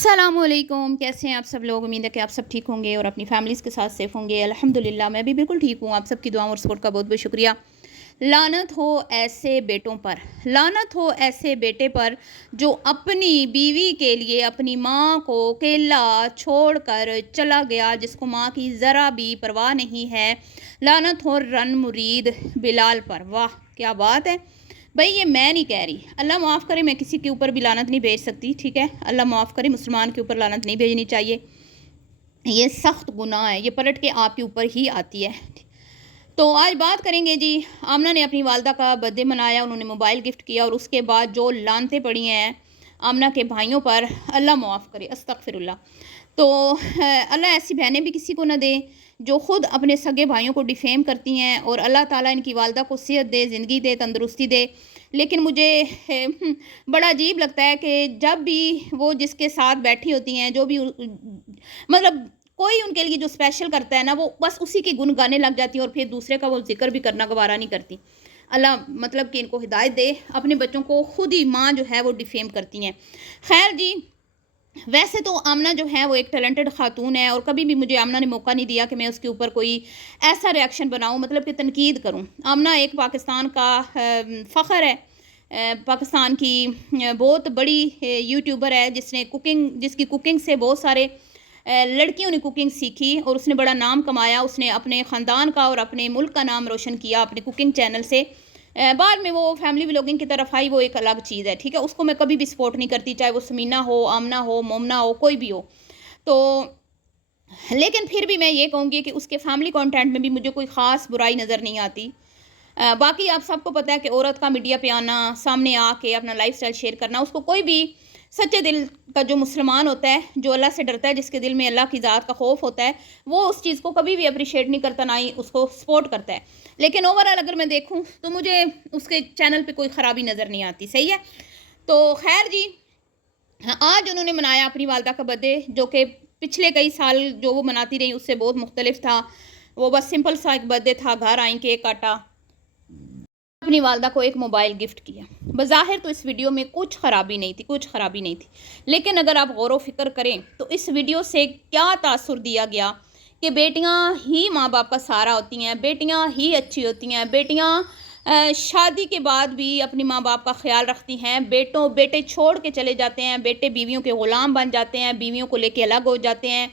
अस्सलामुअलैकुम, कैसे हैं आप सब लोग। उम्मीद है कि आप सब ठीक होंगे और अपनी फैमिलीज़ के साथ सेफ़ होंगे। अल्हम्दुलिल्लाह मैं भी बिल्कुल ठीक हूँ। आप सबकी दुआओं और सपोर्ट का बहुत बहुत शुक्रिया। लानत हो ऐसे बेटों पर, लानत हो ऐसे बेटे पर जो अपनी बीवी के लिए अपनी माँ को अकेला छोड़कर चला गया, जिसको माँ की ज़रा भी परवाह नहीं है। लानत हो रन मुरीद बिलाल पर। वाह क्या बात है भाई, ये मैं नहीं कह रही। अल्लाह माफ़ करे, मैं किसी के ऊपर भी लानत नहीं भेज सकती, ठीक है। अल्लाह माफ़ करे, मुसलमान के ऊपर लानत नहीं भेजनी चाहिए। ये सख्त गुनाह है, ये पलट के आपके ऊपर ही आती है। तो आज बात करेंगे जी। आमना ने अपनी वालदा का बर्थडे मनाया, उन्होंने मोबाइल गिफ्ट किया और उसके बाद जो लानतें पड़ी हैं आमना के भाइयों पर, अल्लाह माफ़ करे, अस्तगफिरुल्लाह। तो अल्लाह ऐसी बहनें भी किसी को ना दे जो ख़ुद अपने सगे भाइयों को डिफेम करती हैं, और अल्लाह ताला इनकी वालदा को सेहत दे, ज़िंदगी दे, तंदुरुस्ती दे। लेकिन मुझे बड़ा अजीब लगता है कि जब भी वो जिसके साथ बैठी होती हैं, जो भी मतलब कोई उनके लिए जो स्पेशल करता है ना, वो बस उसी के गुण गाने लग जाती है और फिर दूसरे का वो ज़िक्र भी करना गवारा नहीं करती। अल्लाह मतलब कि इनको हिदायत दे, अपने बच्चों को खुद ही माँ जो है वो डिफेम करती हैं। खैर जी, वैसे तो आमना जो है वो एक टैलेंटेड ख़ातून है और कभी भी मुझे आमना ने मौका नहीं दिया कि मैं उसके ऊपर कोई ऐसा रिएक्शन बनाऊँ, मतलब कि तनकीद करूँ। आमना एक पाकिस्तान का फ़ख्र है। पाकिस्तान की बहुत बड़ी यूट्यूबर है जिसकी कुकिंग से बहुत सारे लड़कियों ने कुकिंग सीखी और उसने बड़ा नाम कमाया। उसने अपने ख़ानदान का और अपने मुल्क का नाम रोशन किया अपने कुकिंग चैनल से। बाद में वो फैमिली व्लॉगिंग की तरफ आई, वो एक अलग चीज़ है, ठीक है। उसको मैं कभी भी सपोर्ट नहीं करती, चाहे वो समीना हो, आमना हो, मोमना हो, कोई भी हो। तो लेकिन फिर भी मैं ये कहूँगी कि उसके फैमिली कंटेंट में भी मुझे कोई ख़ास बुराई नज़र नहीं आती। बाकी आप सबको पता है कि औरत का मीडिया पे आना, सामने आके अपना लाइफस्टाइल शेयर करना, उसको कोई भी सच्चे दिल का जो मुसलमान होता है, जो अल्लाह से डरता है, जिसके दिल में अल्लाह की ज़ात का खौफ होता है, वो उस चीज़ को कभी भी अप्रिशिएट नहीं करता, ना ही उसको सपोर्ट करता है। लेकिन ओवरऑल अगर मैं देखूँ तो मुझे उसके चैनल पे कोई ख़राबी नज़र नहीं आती, सही है। तो खैर जी, हाँ, आज उन्होंने मनाया अपनी वालदा का बर्थडे, जो कि पिछले कई साल जो वो मनाती रही उससे बहुत मुख्तलिफ था। वो बस सिंपल सा एक बर्थडे था, घर आई, केक काटा, अपनी वालदा को एक मोबाइल गिफ्ट किया। बज़ाहिर तो इस वीडियो में कुछ ख़राबी नहीं थी, कुछ ख़राबी नहीं थी। लेकिन अगर आप गौर व फ़िक्र करें तो इस वीडियो से क्या तासुर दिया गया कि बेटियां ही माँ बाप का सहारा होती हैं, बेटियां ही अच्छी होती हैं, बेटियां शादी के बाद भी अपनी माँ बाप का ख्याल रखती हैं। बेटे छोड़ के चले जाते हैं, बेटे बीवियों के ग़ुलाम बन जाते हैं, बीवियों को लेके अलग हो जाते हैं,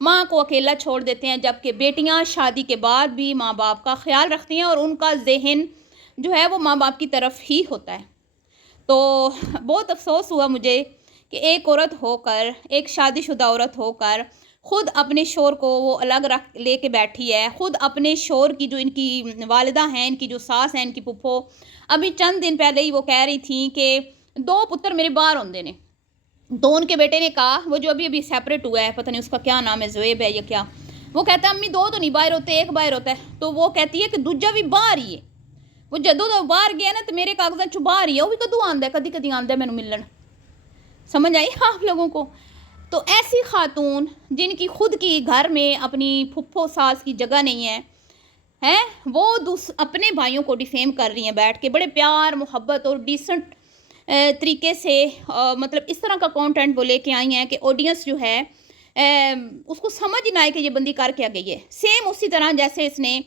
माँ को अकेला छोड़ देते हैं। जबकि बेटियां शादी के बाद भी माँ बाप का ख्याल रखती हैं और उनका जहन जो है वो माँ बाप की तरफ ही होता है। तो बहुत अफ़सोस हुआ मुझे कि एक औरत होकर, एक शादीशुदा औरत होकर, ख़ुद अपने शौहर को वो अलग रख लेके बैठी है। ख़ुद अपने शौहर की, जो इनकी वालिदा हैं, इनकी जो सास हैं, इनकी फुप्पो, अभी चंद दिन पहले ही वो कह रही थी कि 2 पुत्र मेरे बाहर होंदे ने। तो उनके बेटे ने कहा, वो जो अभी सेपरेट हुआ है, पता नहीं उसका क्या नाम है, ज़ुएब है या क्या, वो कहता है अम्मी 2 तो नहीं बाहर होते, एक बाहर होता है। तो वो कहती है कि दूजा भी बाहर ही है। वो जदों बाहर गया ना तो मेरे कागजां चों बाहर ही है, वो भी कदों आंदा है, कदी कदी आंदा है मैनू मिलन। समझ आई आप लोगों को। तो ऐसी खातून जिनकी खुद की घर में अपनी फुफ्फो सास की जगह नहीं है, हैं वो अपने भाइयों को डिफेम कर रही हैं बैठ के, बड़े प्यार मोहब्बत और डिसेंट तरीके से। मतलब इस तरह का कंटेंट वो लेके आई हैं कि ऑडियंस जो है उसको समझ ही ना आए कि ये बंदी कर क्या गई है। सेम उसी तरह जैसे इसने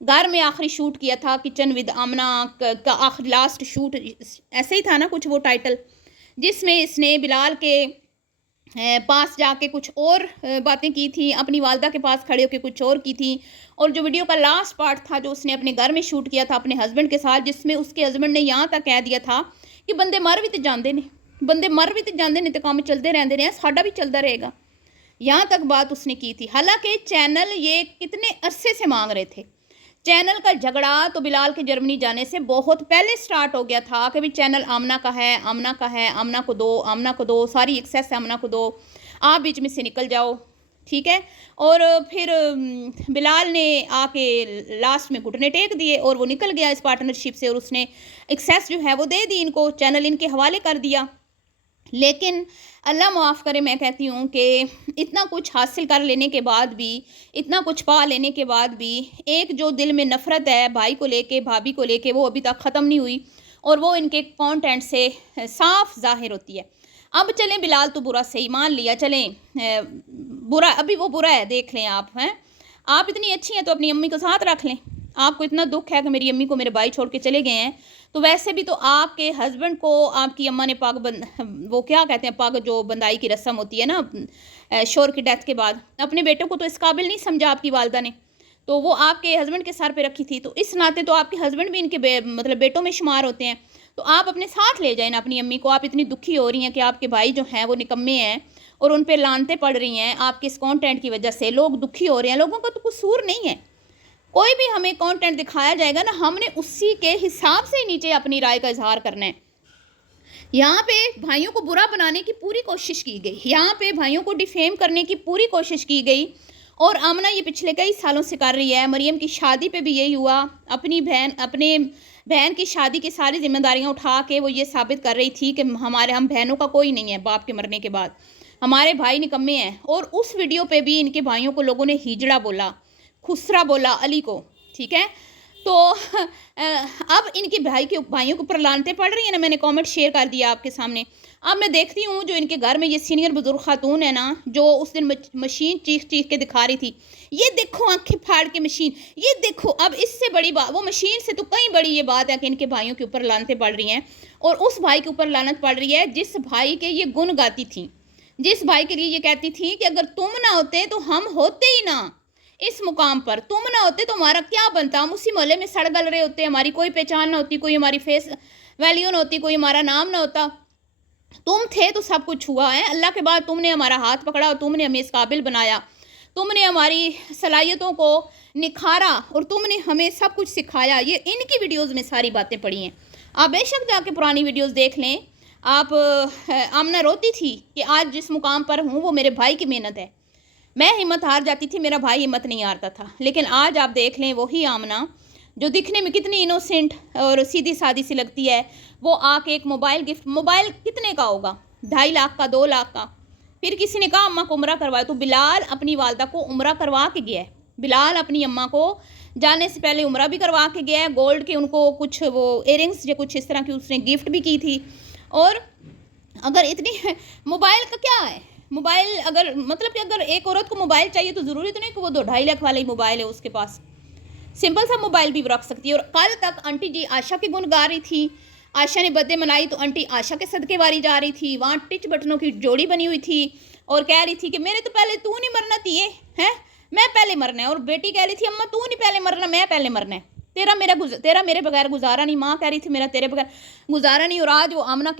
घर में आखिरी शूट किया था, किचन विद आमना का आखिरी लास्ट शूट ऐसे ही था ना कुछ वो टाइटल, जिसमें इसने बिलाल के पास जाके कुछ और बातें की थी, अपनी वालदा के पास खड़े होकर कुछ और की थी। और जो वीडियो का लास्ट पार्ट था जो उसने अपने घर में शूट किया था अपने हस्बैंड के साथ, जिसमें उसके हस्बैंड ने यहाँ तक कह दिया था कि बंदे मर भी तो जाते ने, बंदे मर भी तो जाते ने, तो काम चलते रहते हैं, साडा भी चलता रहेगा, यहाँ तक बात उसने की थी। हालांकि चैनल ये कितने अरसे से मांग रहे थे। चैनल का झगड़ा तो बिलाल के जर्मनी जाने से बहुत पहले स्टार्ट हो गया था कि भाई चैनल आमना का है, आमना का है, आमना को दो, आमना को दो, सारी एक्सेस आमना को दो, आप बीच में से निकल जाओ, ठीक है। और फिर बिलाल ने आके लास्ट में घुटने टेक दिए और वो निकल गया इस पार्टनरशिप से, और उसने एक्सेस जो है वो दे दी इनको, चैनल इनके हवाले कर दिया। लेकिन अल्लाह माफ़ करे, मैं कहती हूँ कि इतना कुछ हासिल कर लेने के बाद भी, इतना कुछ पा लेने के बाद भी, एक जो दिल में नफ़रत है भाई को लेके, भाभी को लेके, वो अभी तक ख़त्म नहीं हुई और वो इनके कंटेंट से साफ ज़ाहिर होती है। अब चलें बिलाल तो बुरा सही मान लिया, चलें बुरा, अभी वो बुरा है, देख लें आप हैं। आप इतनी अच्छी हैं तो अपनी अम्मी को साथ रख लें। आपको इतना दुख है कि मेरी अम्मी को मेरे भाई छोड़ के चले गए हैं, तो वैसे भी तो आपके हस्बैंड को आपकी अम्मा ने वो क्या कहते हैं, पग जो बंदाई की रस्म होती है ना शोर की डेथ के बाद, अपने बेटों को तो इस काबिल नहीं समझा आपकी वालदा ने, तो वो आपके हस्बैंड के सर पे रखी थी, तो इस नाते तो आपके हस्बैंड भी इनके मतलब बेटों में शुमार होते हैं। तो आप अपने साथ ले जाएं ना अपनी अम्मी को। आप इतनी दुखी हो रही हैं कि आपके भाई जो हैं वो निकम्मे हैं और उन पे लानतें पड़ रही हैं आपके इस कंटेंट की वजह से, लोग दुखी हो रहे हैं। लोगों का तो कसूर नहीं है, कोई भी हमें कंटेंट दिखाया जाएगा ना, हमने उसी के हिसाब से नीचे अपनी राय का इजहार करना है। यहाँ पे भाइयों को बुरा बनाने की पूरी कोशिश की गई, यहाँ पे भाइयों को डिफेम करने की पूरी कोशिश की गई, और आमना ये पिछले कई सालों से कर रही है। मरियम की शादी पे भी यही हुआ, अपने बहन की शादी की सारी जिम्मेदारियां उठा के वो ये साबित कर रही थी कि हम बहनों का कोई नहीं है, बाप के मरने के बाद हमारे भाई निकम्मे हैं। और उस वीडियो पे भी इनके भाइयों को लोगों ने हिजड़ा बोला, खुसरा बोला अली को, ठीक है। तो अब इनके भाइयों के ऊपर लानतें पड़ रही है ना, मैंने कमेंट शेयर कर दिया आपके सामने। अब मैं देखती हूँ जो इनके घर में ये सीनियर बुजुर्ग खातून है ना, जो उस दिन मशीन चीख चीख के दिखा रही थी, ये देखो आंखें फाड़ के मशीन, ये देखो। अब इससे बड़ी बात, वो मशीन से तो कहीं बड़ी ये बात है कि इनके भाइयों के ऊपर लानतें पड़ रही हैं, और उस भाई के ऊपर लानत पड़ रही है जिस भाई के ये गुण गाती थी, जिस भाई के लिए ये कहती थी कि अगर तुम ना होते तो हम होते ही ना इस मुकाम पर, तुम ना होते तो हमारा क्या बनता, हम उसी मोहल्ले में सड़ गल रहे होते, हमारी कोई पहचान ना होती, कोई हमारी फेस वैल्यू ना होती, कोई हमारा नाम ना होता। तुम थे तो सब कुछ हुआ है, अल्लाह के बाद तुमने हमारा हाथ पकड़ा और तुमने हमें इस काबिल बनाया, तुमने हमारी सलाहियतों को निखारा और तुमने हमें सब कुछ सिखाया। ये इनकी वीडियोज़ में सारी बातें पड़ी हैं, आप बेशक जाके पुरानी वीडियोज़ देख लें। आप आमना रोती थी कि आज जिस मुकाम पर हूँ वो मेरे भाई की मेहनत है, मैं हिम्मत हार जाती थी, मेरा भाई हिम्मत नहीं हारता था। लेकिन आज आप देख लें वही आमना जो दिखने में कितनी इनोसेंट और सीधी सादी सी लगती है, वो आके एक मोबाइल गिफ्ट, मोबाइल कितने का होगा, 2.5 लाख का, 2 लाख का। फिर किसी ने कहा अम्मा को उम्रा करवाए, तो बिलाल अपनी वालदा को उम्रा करवा के गया है। बिलाल अपनी अम्मा को जाने से पहले उम्रा भी करवा के गया है, गोल्ड के उनको कुछ वो इयरिंग्स या कुछ इस तरह की उसने गिफ्ट भी की थी। और अगर इतनी मोबाइल का क्या है, मोबाइल अगर मतलब कि अगर एक औरत को मोबाइल चाहिए तो ज़रूरी तो नहीं कि वो 2-2.5 लाख वाला ही मोबाइल है उसके पास, सिंपल सा मोबाइल भी रख सकती है। और कल तक आंटी जी आशा के गुण गा रही थी, आशा ने बर्थडे मनाई तो आंटी आशा के सदके वारी जा रही थी, वहाँ टिच बटनों की जोड़ी बनी हुई थी और कह रही थी कि मेरे तो पहले तू नहीं मरना थी है, मैं पहले मरना है। और बेटी कह रही थी अम्मा तू नहीं पहले मरना, मैं पहले मरना है, तेरा मेरे बगैर गुजारा नहीं। माँ कह रही थी मेरा तेरे बगैर गुजारा नहीं। और आज वो आमना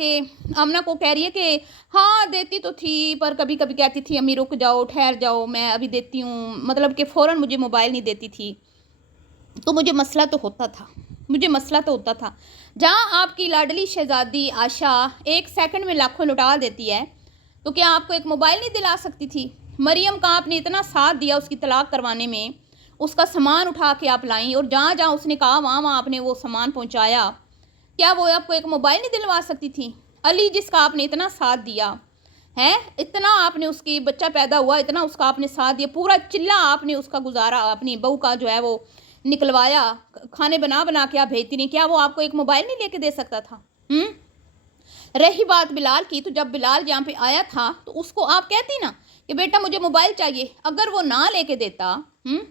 को कह रही है कि हाँ देती तो थी, पर कभी कभी कहती थी अम्मी रुक जाओ, ठहर जाओ, मैं अभी देती हूँ, मतलब कि फ़ौरन मुझे मोबाइल नहीं देती थी। तो मुझे मसला तो होता था। जहाँ आपकी लाडली शहजादी आशा 1 सेकंड में लाखों लुटा देती है, तो क्या आपको एक मोबाइल नहीं दिला सकती थी? मरियम का आपने इतना साथ दिया उसकी तलाक करवाने में, उसका सामान उठा के आप लाई, और जहाँ जहाँ उसने कहा वहाँ वहाँ आपने वो सामान पहुँचाया। क्या वो आपको एक मोबाइल नहीं दिलवा सकती थी? अली जिसका आपने इतना साथ दिया है, इतना आपने उसकी बच्चा पैदा हुआ, इतना उसका आपने साथ दिया, पूरा चिल्ला आपने उसका गुजारा, अपनी बहू का जो है वो निकलवाया, खाने बना बना के आप भेजती नहीं, क्या वो आपको एक मोबाइल नहीं लेके दे सकता था? रही बात बिलाल की, तो जब बिलाल यहाँ पे आया था तो उसको आप कहती ना कि बेटा मुझे मोबाइल चाहिए, अगर वो ना लेके देता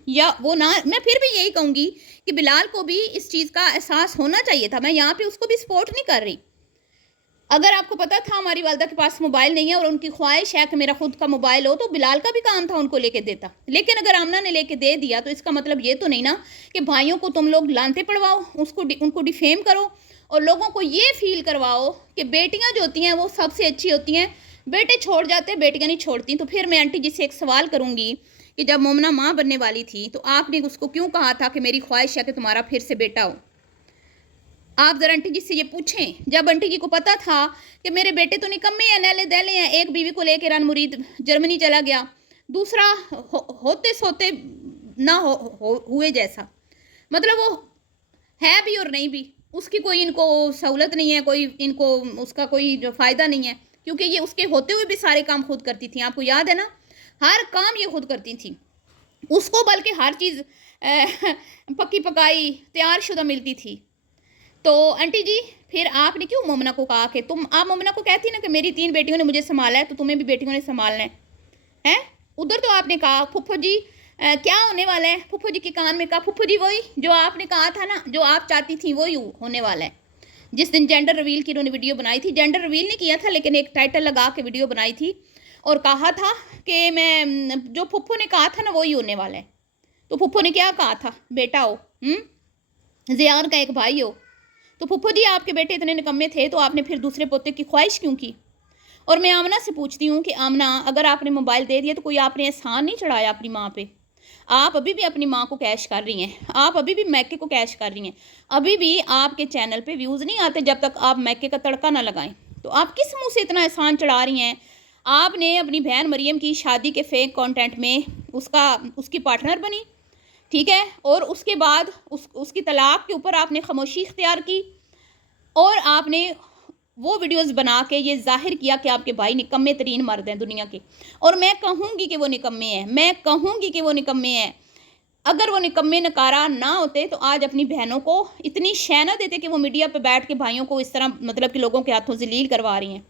या वो ना, मैं फिर भी यही कहूँगी कि बिलाल को भी इस चीज़ का एहसास होना चाहिए था। मैं यहाँ पे उसको भी सपोर्ट नहीं कर रही। अगर आपको पता था हमारी वालदा के पास मोबाइल नहीं है और उनकी ख्वाहिश है कि मेरा खुद का मोबाइल हो, तो बिलाल का भी काम था उनको लेके देता। लेकिन अगर आमना ने लेके दे दिया तो इसका मतलब ये तो नहीं ना कि भाइयों को तुम लोग लानते पड़वाओ, उनको डिफेम करो और लोगों को ये फील करवाओ कि बेटियां जो होती हैं वो सबसे अच्छी होती हैं, बेटे छोड़ जाते हैं, बेटियां नहीं छोड़ती। तो फिर मैं आंटी जी से एक सवाल करूँगी कि जब मोमना माँ बनने वाली थी तो आपने उसको क्यों कहा था कि मेरी ख्वाहिश है कि तुम्हारा फिर से बेटा हो? आप जरा आंटी जी से ये पूछें। जब आंटी जी को पता था कि मेरे बेटे तो निकम्मे हैं, नैले दैले हैं, एक बीवी को लेकर रन मुरीद जर्मनी चला गया, दूसरा होते सोते ना हुए जैसा, मतलब वो है भी और नहीं भी, उसकी कोई इनको सहूलत नहीं है, कोई इनको उसका कोई जो फ़ायदा नहीं है, क्योंकि ये उसके होते हुए भी सारे काम खुद करती थी। आपको याद है ना, हर काम ये खुद करती थी, उसको बल्कि हर चीज़ पक्की पकाई तैयार शुदा मिलती थी। तो आंटी जी फिर आपने क्यों मोमना को कहा कि आप मोमना को कहती ना कि मेरी 3 बेटियों ने मुझे संभाला है तो तुम्हें भी बेटियों ने संभालना है हैं? उधर तो आपने कहा फुफ्फो जी क्या होने वाला है, फुफ्फो जी के कान में कहा फुफ्फो जी वही जो आपने कहा था ना, जो आप चाहती थी वही होने वाला है। जिस दिन जेंडर रिवील की उन्होंने वीडियो बनाई थी, जेंडर रिवील नहीं किया था लेकिन एक टाइटल लगा के वीडियो बनाई थी और कहा था कि मैं जो फुफ्फो ने कहा था ना वही होने वाला है। तो फुफ्फो ने क्या कहा था, बेटा हो, ज़ियान का एक भाई हो। तो फुफ्फो जी आपके बेटे इतने निकम्मे थे तो आपने फिर दूसरे पोते की ख्वाहिश क्यों की? और मैं आमना से पूछती हूँ कि आमना अगर आपने मोबाइल दे दिया तो कोई आपने एहसान नहीं चढ़ाया अपनी माँ पे? आप अभी भी अपनी माँ को कैश कर रही हैं, आप अभी भी मैके को कैश कर रही हैं, अभी भी आपके चैनल पे व्यूज़ नहीं आते जब तक आप मैके का तड़का ना लगाएं। तो आप किस मुंह से इतना एहसान चढ़ा रही हैं? आपने अपनी बहन मरियम की शादी के फेक कंटेंट में उसकी पार्टनर बनी, ठीक है, और उसके बाद उसकी तलाक के ऊपर आपने खामोशी इख्तियार की और आपने वो वीडियोस बना के ये जाहिर किया कि आपके भाई निकम्मे तरीन मर्द हैं दुनिया के। और मैं कहूँगी कि वो निकम्मे हैं, मैं कहूँगी कि वो निकम्मे हैं। अगर वो निकम्मे नकारा ना होते तो आज अपनी बहनों को इतनी शय ना देते कि वो मीडिया पे बैठ के भाइयों को इस तरह मतलब कि लोगों के हाथों जलील करवा रही हैं।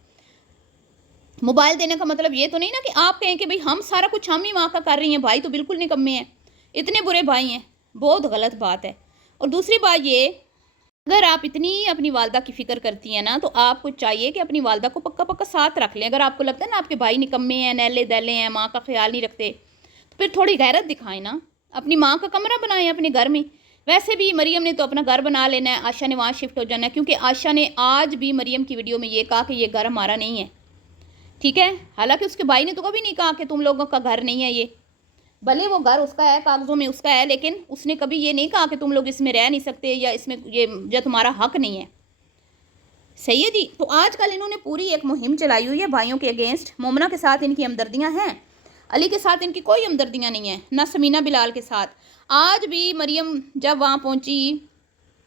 मोबाइल देने का मतलब ये तो नहीं ना कि आप कहें कि भाई हम सारा कुछ हम ही माँ का कर रही हैं, भाई तो बिल्कुल निकम्मे हैं, इतने बुरे भाई हैं। बहुत गलत बात है। और दूसरी बात ये, अगर आप इतनी अपनी वालदा की फ़िक्र करती हैं ना तो आपको चाहिए कि अपनी वालदा को पक्का पक्का साथ रख लें। अगर आपको लगता है ना आपके भाई निकम्मे हैं, नैले दैले हैं, माँ का ख्याल नहीं रखते, तो फिर थोड़ी गैरत दिखाएं ना, अपनी माँ का कमरा बनाएं अपने घर में। वैसे भी मरियम ने तो अपना घर बना लेना है, आशा ने वहाँ शिफ्ट हो जाना है, क्योंकि आशा ने आज भी मरियम की वीडियो में ये कहा कि ये घर हमारा नहीं है, ठीक है। हालांकि उसके भाई ने तो कभी नहीं कहा कि तुम लोगों का घर नहीं है ये, भले वो घर उसका है, कागज़ों में उसका है, लेकिन उसने कभी ये नहीं कहा कि तुम लोग इसमें रह नहीं सकते या इसमें ये तुम्हारा हक नहीं है। सही है जी। तो आजकल इन्होंने पूरी एक मुहिम चलाई हुई है भाइयों के अगेंस्ट। मोमना के साथ इनकी हमदर्दियाँ हैं, अली के साथ इनकी कोई हमदर्दियाँ नहीं है, ना समीना बिलाल के साथ। आज भी मरियम जब वहाँ पहुँची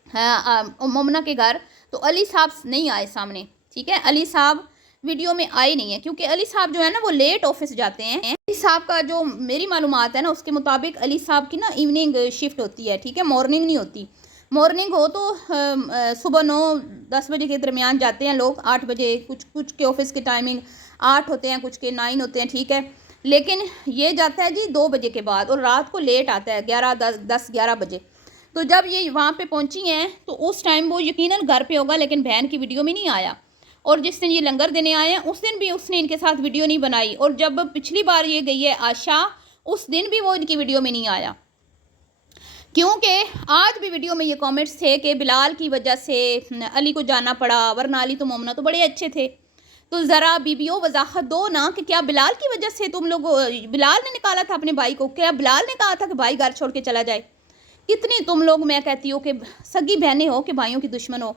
मोमना के घर तो अली साहब नहीं आए सामने, ठीक है, अली साहब वीडियो में आए नहीं है क्योंकि अली साहब जो है ना वो लेट ऑफिस जाते हैं। अली साहब का जो मेरी मालूमात है ना उसके मुताबिक अली साहब की ना इवनिंग शिफ्ट होती है, ठीक है, मॉर्निंग नहीं होती। मॉर्निंग हो तो सुबह 9-10 बजे के दरमियान जाते हैं लोग, 8 बजे, कुछ के ऑफिस के टाइमिंग 8 होते हैं, कुछ के 9 होते हैं, ठीक है। लेकिन ये जाता है जी 2 बजे के बाद और रात को लेट आता है 11-10-11 बजे। तो जब ये वहाँ पे पहुँची हैं तो उस टाइम वो यकीनन घर पे होगा, लेकिन बहन की वीडियो में नहीं आया। और जिस दिन ये लंगर देने आए हैं उस दिन भी उसने इनके साथ वीडियो नहीं बनाई, और जब पिछली बार ये गई है आशा उस दिन भी वो इनकी वीडियो में नहीं आया, क्योंकि आज भी वीडियो में ये कमेंट्स थे कि बिलाल की वजह से अली को जाना पड़ा, वरना अली तो मोमना तो बड़े अच्छे थे। तो ज़रा बीबीओ वजाहत दो ना कि क्या बिलाल की वजह से तुम लोग, बिलाल ने निकाला था अपने भाई को, क्या बिलाल ने कहा था कि भाई घर छोड़ के चला जाए? कितनी तुम लोग, मैं कहती हूँ कि सगी बहनें हो कि भाइयों की दुश्मन हो।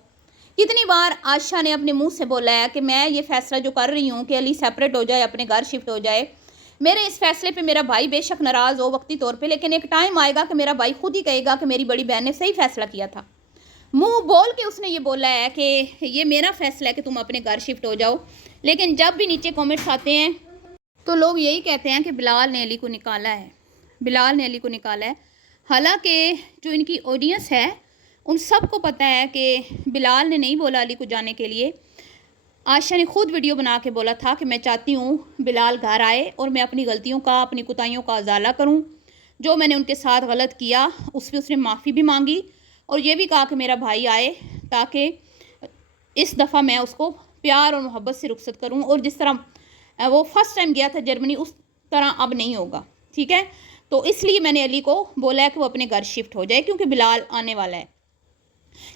कितनी बार आशा ने अपने मुंह से बोला है कि मैं ये फैसला जो कर रही हूँ कि अली सेपरेट हो जाए, अपने घर शिफ्ट हो जाए, मेरे इस फैसले पे मेरा भाई बेशक नाराज़ हो वक्ती तौर पे, लेकिन एक टाइम आएगा कि मेरा भाई खुद ही कहेगा कि मेरी बड़ी बहन ने सही फैसला किया था। मुंह बोल के उसने ये बोला है कि ये मेरा फैसला है कि तुम अपने घर शिफ्ट हो जाओ, लेकिन जब भी नीचे कॉमेंट्स आते हैं तो लोग यही कहते हैं कि बिलाल ने अली को निकाला है, बिलाल ने अली को निकाला है। हालांकि जो इनकी ऑडियंस है उन सबको पता है कि बिलाल ने नहीं बोला अली को जाने के लिए। आशा ने खुद वीडियो बना के बोला था कि मैं चाहती हूँ बिलाल घर आए और मैं अपनी गलतियों का, अपनी कुताहियों का अजाला करूँ, जो मैंने उनके साथ गलत किया उस पर उसने माफ़ी भी मांगी और ये भी कहा कि मेरा भाई आए ताकि इस दफ़ा मैं उसको प्यार और मोहब्बत से रुखसत करूँ, और जिस तरह वो फर्स्ट टाइम गया था जर्मनी उस तरह अब नहीं होगा, ठीक है। तो इसलिए मैंने अली को बोला है कि वो अपने घर शिफ्ट हो जाए क्योंकि बिलाल आने वाला है।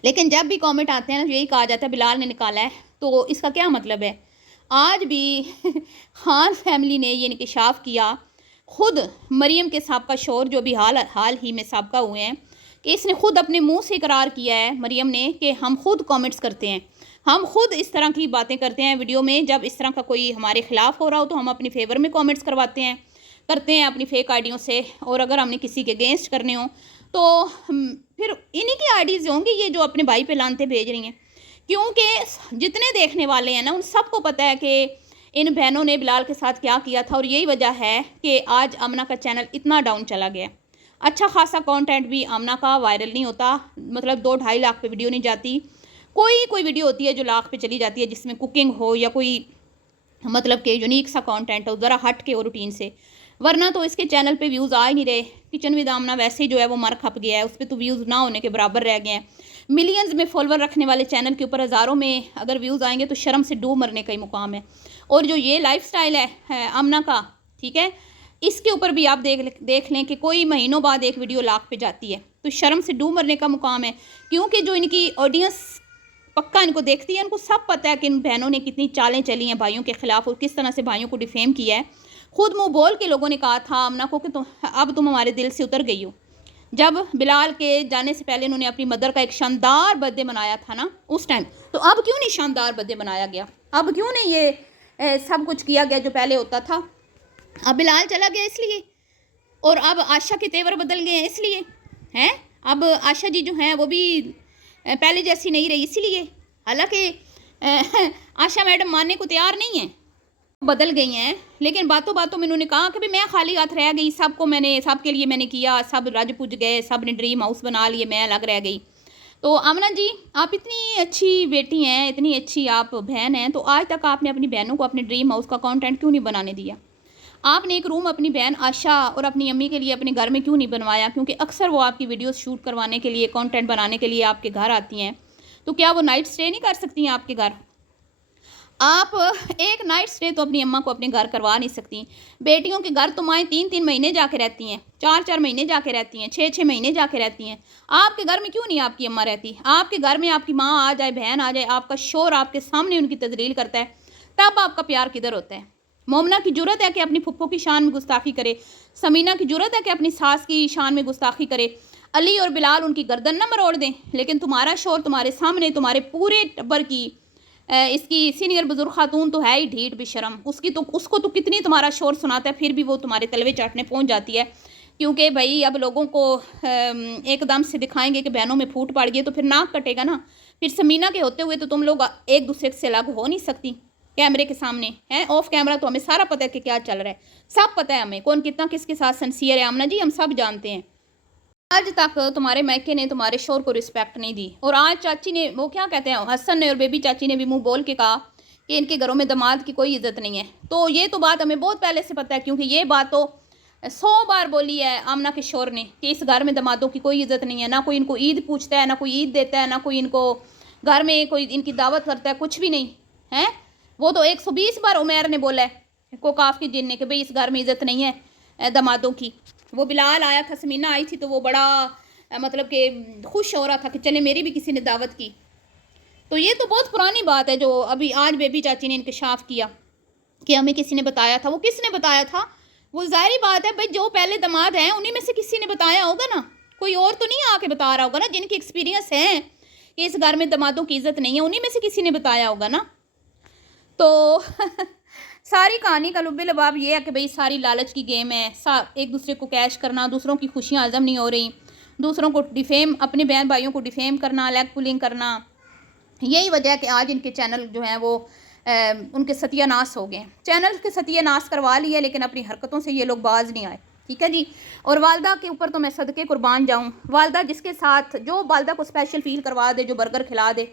लेकिन जब भी कमेंट आते हैं ना यही कहा जाता है बिलाल ने निकाला है, तो इसका क्या मतलब है? आज भी खान फैमिली ने ये इंकशाफ किया, खुद मरियम के साबका शौहर जो भी हाल ही में साबका हुए हैं, कि इसने खुद अपने मुंह से इकरार किया है मरियम ने कि हम खुद कमेंट्स करते हैं, हम खुद इस तरह की बातें करते हैं वीडियो में। जब इस तरह का कोई हमारे ख़िलाफ़ हो रहा हो तो हम अपनी फेवर में कमेंट्स करते हैं अपनी फेक आईडियों से, और अगर हमने किसी के अगेंस्ट करने हो तो फिर इन्हीं की आईडीज़ होंगी ये जो अपने भाई पे लानते भेज रही हैं, क्योंकि जितने देखने वाले हैं ना उन सबको पता है कि इन बहनों ने बिलाल के साथ क्या किया था, और यही वजह है कि आज आमना का चैनल इतना डाउन चला गया। अच्छा खासा कंटेंट भी आमना का वायरल नहीं होता, मतलब 2-2.5 लाख पे वीडियो नहीं जाती, कोई वीडियो होती है जो लाख पे चली जाती है, जिसमें कुकिंग हो या कोई मतलब कि यूनिक सा कंटेंट हो, ज़रा हट के हो रूटीन से, वरना तो इसके चैनल पे व्यूज़ आ ही नहीं रहे। किचन विद आमना वैसे ही जो है वो मर खप गया है, उस पर तो व्यूज़ ना होने के बराबर रह गए हैं। मिलियंस में फॉलोवर रखने वाले चैनल के ऊपर हज़ारों में अगर व्यूज़ आएंगे तो शर्म से डूब मरने का ही मुकाम है। और जो ये लाइफस्टाइल है आमना का, ठीक है, इसके ऊपर भी आप देख लें कि कोई महीनों बाद एक वीडियो लाख पे जाती है, तो शर्म से डूब मरने का मुकाम है। क्योंकि जो इनकी ऑडियंस पक्का इनको देखती है, इनको सब पता है कि इन बहनों ने कितनी चालें चली हैं भाइयों के ख़िलाफ़ और किस तरह से भाइयों को डिफेम किया है। खुद मुँह बोल के लोगों ने कहा था आमना को कि तुम हमारे दिल से उतर गई हो। जब बिलाल के जाने से पहले इन्होंने अपनी मदर का एक शानदार बर्थडे मनाया था ना उस टाइम, तो अब क्यों नहीं शानदार बर्थडे मनाया गया? अब क्यों नहीं ये सब कुछ किया गया जो पहले होता था? अब बिलाल चला गया इसलिए, और अब आशा के तेवर बदल गए हैं इसलिए, हैं? अब आशा जी जो हैं वो भी पहले जैसी नहीं रही इसलिए। हालांकि आशा मैडम मानने को तैयार नहीं है, बदल गई हैं, लेकिन बातों बातों में उन्होंने कहा कि भाई मैं खाली हाथ रह गई, सबके लिए मैंने किया, सब रज पुज गए, सब ने ड्रीम हाउस बना लिए, मैं अलग रह गई। तो आमना जी, आप इतनी अच्छी बेटी हैं, इतनी अच्छी आप बहन हैं, तो आज तक आपने अपनी बहनों को अपने ड्रीम हाउस का कंटेंट क्यों नहीं बनाने दिया? आपने एक रूम अपनी बहन आशा और अपनी अम्मी के लिए अपने घर में क्यों नहीं बनवाया? क्योंकि अक्सर वो आपकी वीडियोस शूट करवाने के लिए, कंटेंट बनाने के लिए आपके घर आती हैं, तो क्या वो नाइट स्टे नहीं कर सकती हैं आपके घर? आप एक नाइट स्टे तो अपनी अम्मा को अपने घर करवा नहीं सकती। बेटियों के घर तुम्हारे 3-3 महीने जाके रहती हैं, 4-4 महीने जाके रहती हैं, 6-6 महीने जाके रहती हैं। आपके घर में क्यों नहीं आपकी अम्मा रहती? आपके घर में आपकी माँ आ जाए, बहन आ जाए, आपका शोर आपके सामने उनकी तजलील करता है, तब आपका प्यार किधर होता है? मोमना की जुर्रत है कि अपनी फुप्पो की शान में गुस्ताखी करे, समीना की जुर्रत है कि अपनी सास की शान में गुस्ताखी करे, अली और बिलाल उनकी गर्दन न मरोड़ दें, लेकिन तुम्हारा शोर तुम्हारे सामने, तुम्हारे पूरे टब्बर की इसकी सीनियर बुजुर्ग खातून तो है ही ढीठ बेशरम, उसको तो कितनी तुम्हारा शोर सुनाता है, फिर भी वो तुम्हारे तलवे चाटने पहुंच जाती है। क्योंकि भाई अब लोगों को एकदम से दिखाएंगे कि बहनों में फूट पड़ गई, तो फिर नाक कटेगा ना। फिर समीना के होते हुए तो तुम लोग एक दूसरे से अलग हो नहीं सकती कैमरे के सामने, हैं? ऑफ कैमरा तो हमें सारा पता है कि क्या चल रहा है, सब पता है हमें, कौन कितना किसके साथ सिंसियर है। आमना जी, हम सब जानते हैं। आज तक तुम्हारे मायके ने तुम्हारे शोर को रिस्पेक्ट नहीं दी, और आज चाची ने, वो क्या कहते हैं, हसन ने और बेबी चाची ने भी मुंह बोल के कहा कि इनके घरों में दामाद की कोई इज्जत नहीं है। तो ये तो बात हमें बहुत पहले से पता है, क्योंकि ये बात तो 100 बार बोली है आमना के शोर ने कि इस घर में दामादों की कोई इज्जत नहीं है, ना कोई इनको ईद पूछता है, ना कोई ईद देता है, ना कोई इनको घर में कोई इनकी दावत करता है, कुछ भी नहीं है। वो तो 120 बार उमैर ने बोला है कोकाफ की जिन ने कि भाई इस घर में इज्जत नहीं है दामादों की। वो बिलाल आया था, समीना आई थी, तो वो बड़ा मतलब कि खुश हो रहा था कि चले मेरी भी किसी ने दावत की। तो ये तो बहुत पुरानी बात है जो अभी आज बेबी चाची ने इंकशाफ किया कि हमें किसी ने बताया था। वो किसने बताया था? वो जाहिर बात है भाई, जो पहले दामाद हैं उन्हीं में से किसी ने बताया होगा ना, कोई और तो नहीं आके बता रहा होगा ना। जिनकी एक्सपीरियंस है कि इस घर में दामादों की इज्जत नहीं है, उन्हीं में से किसी ने बताया होगा ना। तो सारी कहानी का लुब्बे लबाब ये है कि भाई सारी लालच की गेम है, एक दूसरे को कैश करना, दूसरों की खुशियाँ हजम नहीं हो रही, दूसरों को डिफेम, अपने बहन भाइयों को डिफेम करना, लेग पुलिंग करना। यही वजह है कि आज इनके चैनल जो हैं वो उनके सत्यानाश हो गए। चैनल के सत्यानाश करवा लिए, लेकिन अपनी हरकतों से ये लोग बाज नहीं आए। ठीक है जी। और वालदा के ऊपर तो मैं सदके कुर्बान जाऊँ। वालदा जिसके साथ, जो वालदा को स्पेशल फील करवा दे, जो बर्गर खिला दे,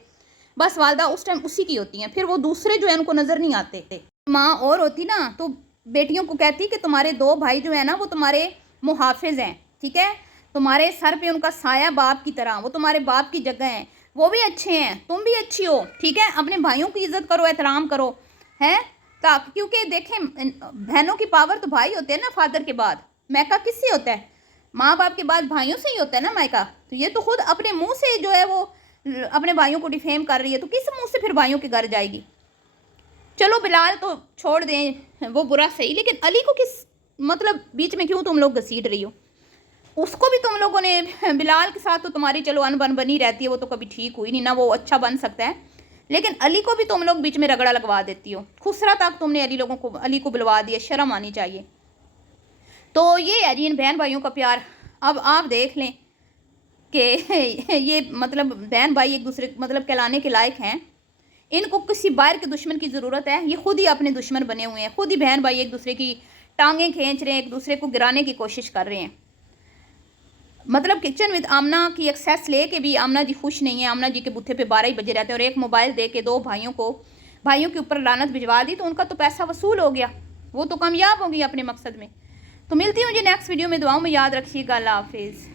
बस वालदा उस टाइम उसी की होती हैं। फिर वो दूसरे जो है उनको नज़र नहीं आते। माँ और होती ना तो बेटियों को कहती कि तुम्हारे 2 भाई जो है ना वो तुम्हारे मुहाफिज हैं, ठीक है, तुम्हारे सर पे उनका साया बाप की तरह, वो तुम्हारे बाप की जगह हैं, वो भी अच्छे हैं, तुम भी अच्छी हो, ठीक है। अपने भाइयों की इज्जत करो, एहतराम करो, हैं, ताकि, क्योंकि देखें बहनों की पावर तो भाई होते हैं ना फादर के बाद। मायका किससे होता है? माँ बाप के बाद भाइयों से ही होता है ना मायका। तो ये तो खुद अपने मुँह से जो है वो अपने भाइयों को डिफेम कर रही है, तो किस मुँह से फिर भाइयों के घर जाएगी? चलो बिलाल तो छोड़ दें, वो बुरा सही, लेकिन अली को किस मतलब बीच में क्यों तुम लोग घसीट रही हो? उसको भी तुम लोगों ने, बिलाल के साथ तो तुम्हारी चलो अनबन बनी रहती है, वो तो कभी ठीक हुई नहीं ना, वो अच्छा बन सकता है, लेकिन अली को भी तुम लोग बीच में रगड़ा लगवा देती हो। खुसरा तक तुमने अली को बुलवा दिया, शर्म आनी चाहिए। तो ये है जी इन बहन भाइयों का प्यार। अब आप देख लें कि ये मतलब बहन भाई एक दूसरे मतलब कहलाने के लायक हैं। इनको किसी बाहर के दुश्मन की ज़रूरत है? ये खुद ही अपने दुश्मन बने हुए हैं, खुद ही बहन भाई एक दूसरे की टांगें खींच रहे हैं, एक दूसरे को गिराने की कोशिश कर रहे हैं। मतलब किचन विद आमना की एक्सेस ले के भी आमना जी खुश नहीं है। आमना जी के बूथे पे 12 ही बजे रहते हैं, और एक मोबाइल दे के 2 भाइयों के ऊपर लानत भिजवा दी, तो उनका तो पैसा वसूल हो गया, वो तो कामयाब होंगी अपने मकसद में। तो मिलती हूँ जी नेक्स्ट वीडियो में, दुआओं में याद रखिएगा। अल्लाह हाफिज़।